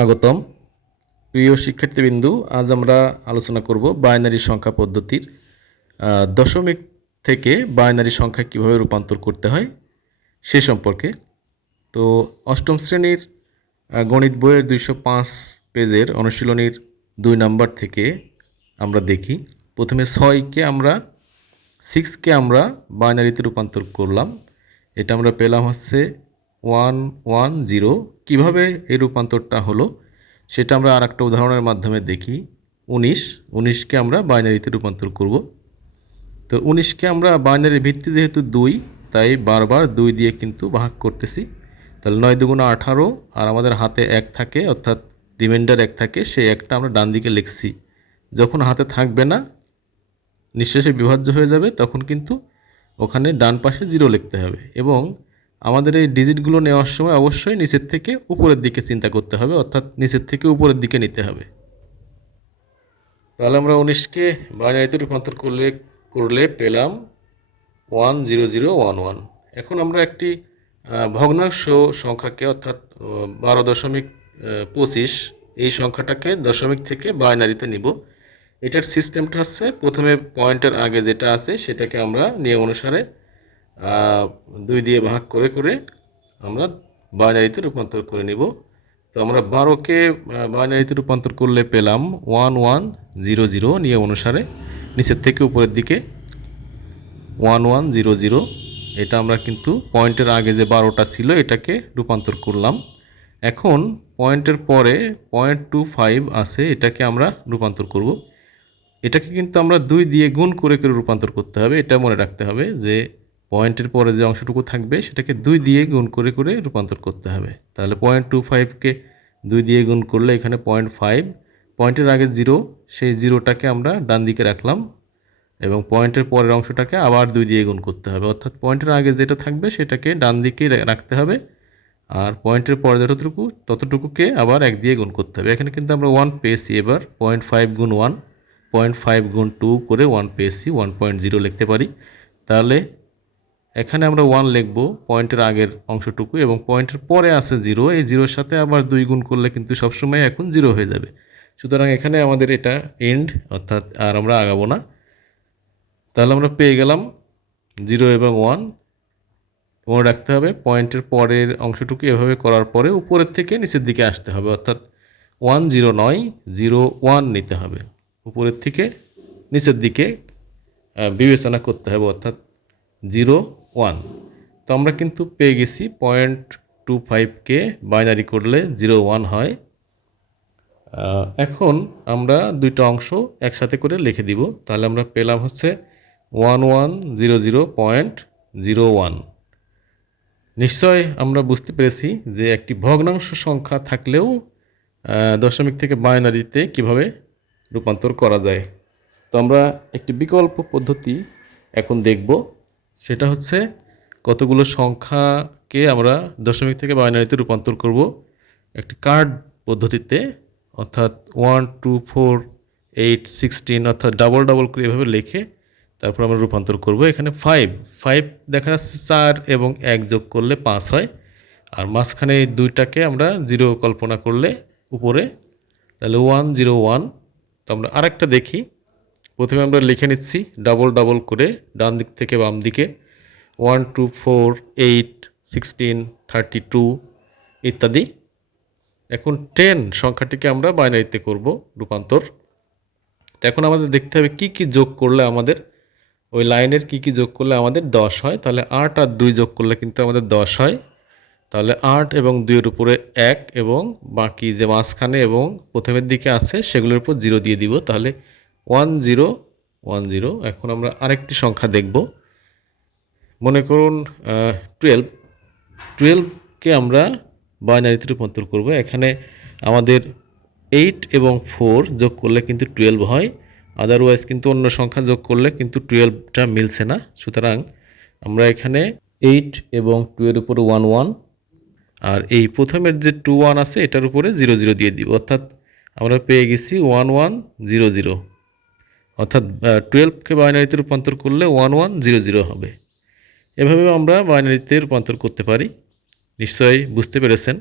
স্বাগতম। প্রিয় শিক্ষার্থীবৃন্দু, আজ আমরা আলোচনা করব বাইনারি সংখ্যা পদ্ধতির দশমিক থেকে বাইনারি সংখ্যা কীভাবে রূপান্তর করতে হয় সে সম্পর্কে। তো অষ্টম শ্রেণির গণিত বইয়ের দুইশো পাঁচ পেজের অনুশীলনীর দুই নাম্বার থেকে আমরা দেখি। প্রথমে ছয়কে আমরা, সিক্সকে আমরা বাইনারিতে রূপান্তর করলাম। এটা আমরা পেলাম হচ্ছে ওয়ান ওয়ান জিরো কীভাবে এই রূপান্তরটা হলো, সেটা আমরা আর একটা উদাহরণের মাধ্যমে দেখি। উনিশ, উনিশকে আমরা বাইনারিতে রূপান্তর করব। তো উনিশকে আমরা বাইনারির ভিত্তি যেহেতু দুই, তাই বারবার দুই দিয়ে কিন্তু ভাগ করতেছি। তাহলে নয় দুগুণা আঠারো, আর আমাদের হাতে এক থাকে, অর্থাৎ রিমাইন্ডার এক থাকে, সেই একটা আমরা ডান দিকে লিখছি। যখন হাতে থাকবে না, নিঃশেষে বিভাজ্য হয়ে যাবে, তখন কিন্তু ওখানে ডান পাশে জিরো লিখতে হবে। এবং আমাদের এই ডিজিটগুলো নেওয়ার সময় অবশ্যই নিচের থেকে উপরের দিকে চিন্তা করতে হবে, অর্থাৎ নিচের থেকে উপরের দিকে নিতে হবে। তাহলে আমরা উনিশকে বাইনারিতে রূপান্তর করলে করলে পেলাম one zero zero one one এখন আমরা একটি ভগ্নাংশ সংখ্যাকে, অর্থাৎ বারো দশমিক পঁচিশ, এই সংখ্যাটাকে দশমিক থেকে বাইনারিতে নিব। এটার সিস্টেমটা হচ্ছে প্রথমে পয়েন্টের আগে যেটা আছে, সেটাকে আমরা নিয়ম অনুসারে দুই দিয়ে ভাগ করে করে আমরা বাইনারিতে রূপান্তর করে নিব। তো আমরা বারোকে বাইনারিতে রূপান্তর করলে পেলাম ওয়ান ওয়ান জিরো জিরো নিয়ম অনুসারে। নিচের থেকে উপরের দিকে ওয়ান ওয়ান জিরো জিরো এটা আমরা কিন্তু পয়েন্টের আগে যে বারোটা ছিল, এটাকে রূপান্তর করলাম। এখন পয়েন্টের পরে পয়েন্ট টু ফাইভ আছে, এটাকে আমরা রূপান্তর করব। এটাকে কিন্তু আমরা দুই দিয়ে গুণ করে করে রূপান্তর করতে হবে, এটা মনে রাখতে হবে যে পয়েন্টের পরে যে অংশটুকু থাকবে, সেটাকে দুই দিয়ে গুণ করে করে রূপান্তর করতে হবে। তাহলে পয়েন্ট টু ফাইভকে দুই দিয়ে গুণ করলে এখানে পয়েন্ট ফাইভ, পয়েন্টের আগে জিরো, সেই জিরোটাকে আমরা ডান দিকে রাখলাম এবং পয়েন্টের পরের অংশটাকে আবার দুই দিয়ে গুণ করতে হবে। অর্থাৎ পয়েন্টের আগে যেটা থাকবে, সেটাকে ডান দিকে রা- রাখতে হবে আর পয়েন্টের পরে যতটুকু, ততটুকুকে আবার এক দিয়ে গুণ করতে হবে। এখানে কিন্তু আমরা ওয়ান পেয়েছি এবার, পয়েন্ট ফাইভ গুণ ওয়ান পয়েন্ট ফাইভ গুণ টু করে ওয়ান পেয়েছি ওয়ান পয়েন্ট জিরো লিখতে পারি। তাহলে এখানে আমরা ওয়ান লিখব পয়েন্টের আগের অংশটুকু এবং পয়েন্টের পরে আছে জিরো এই জিরোর সাথে আবার দুই গুণ করলে কিন্তু সবসময় এখন জিরো হয়ে যাবে। সুতরাং এখানে আমাদের এটা এন্ড অর্থাৎ আর আমরা আগাবো না। তাহলে আমরা পেয়ে গেলাম জিরো এবং ওয়ান মনে রাখতে হবে পয়েন্টের পরের অংশটুকু এভাবে করার পরে উপরের থেকে নিচের দিকে আসতে হবে, অর্থাৎ ওয়ান জিরো নয় জিরো ওয়ান নিতে হবে। উপরের থেকে নিচের দিকে বিবেচনা করতে হবে, অর্থাৎ জিরো ওয়ান তো আমরা কিন্তু পেয়ে গেছি পয়েন্ট টু ফাইভকে বাইনারি করলে জিরো ওয়ান হয়। এখন আমরা দুইটা অংশ একসাথে করে লিখে দিব। তাহলে আমরা পেলাম হচ্ছে one one zero zero point zero one নিশ্চয় আমরা বুঝতে পেরেছি যে একটি ভগ্নাংশ সংখ্যা থাকলেও দশমিক থেকে বাইনারিতে কীভাবে রূপান্তর করা যায়। তো আমরা একটি বিকল্প পদ্ধতি এখন দেখব। সেটা হচ্ছে কতগুলো সংখ্যাকে আমরা দশমিক থেকে বাইনারিতে রূপান্তর করব একটি কার্ড পদ্ধতিতে, অর্থাৎ one two four eight sixteen অর্থাৎ ডাবল ডাবল করে এভাবে লিখে তারপর আমরা রূপান্তর করব। এখানে ফাইভ ফাইভ দেখা যাচ্ছে চার এবং এক যোগ করলে পাঁচ হয়। আর মাঝখানে এই দুইটাকে আমরা জিরো কল্পনা করলে উপরে, তাহলে ওয়ান জিরো ওয়ান তো আমরা আরেকটা দেখি। প্রথমে আমরা লিখে নিচ্ছি ডাবল ডাবল করে ডান দিক থেকে বাম দিকে one two four eight sixteen thirty two ইত্যাদি। এখন টেন সংখ্যাটিকে আমরা বাইনারিতে করব রূপান্তর। তো এখন আমাদের দেখতে হবে কি কি যোগ করলে আমাদের, ওই লাইনের কি কি যোগ করলে আমাদের দশ হয়। তাহলে আট আর দুই যোগ করলে কিন্তু আমাদের দশ হয়। তাহলে আট এবং দুইয়ের উপরে এক এবং বাকি যে মাঝখানে এবং প্রথমের দিকে আছে সেগুলোর উপর জিরো দিয়ে দিব। তাহলে ওয়ান জিরো ওয়ান জিরো এখন আমরা আরেকটি সংখ্যা দেখব। মনে করুন টুয়েলভ টুয়েলভকে আমরা বাইনারিতে রূপান্তর করব। এখানে আমাদের এইট এবং ফোর যোগ করলে কিন্তু টুয়েলভ হয়। আদারওয়াইজ কিন্তু অন্য সংখ্যা যোগ করলে কিন্তু টুয়েলভটা মিলছে না। সুতরাং আমরা এখানে এইট এবং টু এর উপরে ওয়ান ওয়ান আর এই প্রথমের যে টু ওয়ান আছে, এটার উপরে জিরো জিরো দিয়ে দিব। অর্থাৎ আমরা পেয়ে গেছি ওয়ান ওয়ান জিরো জিরো অর্থাৎ টুয়েলভকে বাইনারিতে রূপান্তর করলে ওয়ান ওয়ান জিরো জিরো হবে। এভাবে আমরা বাইনারিতে রূপান্তর করতে পারি। নিশ্চয়ই বুঝতে পেরেছেন।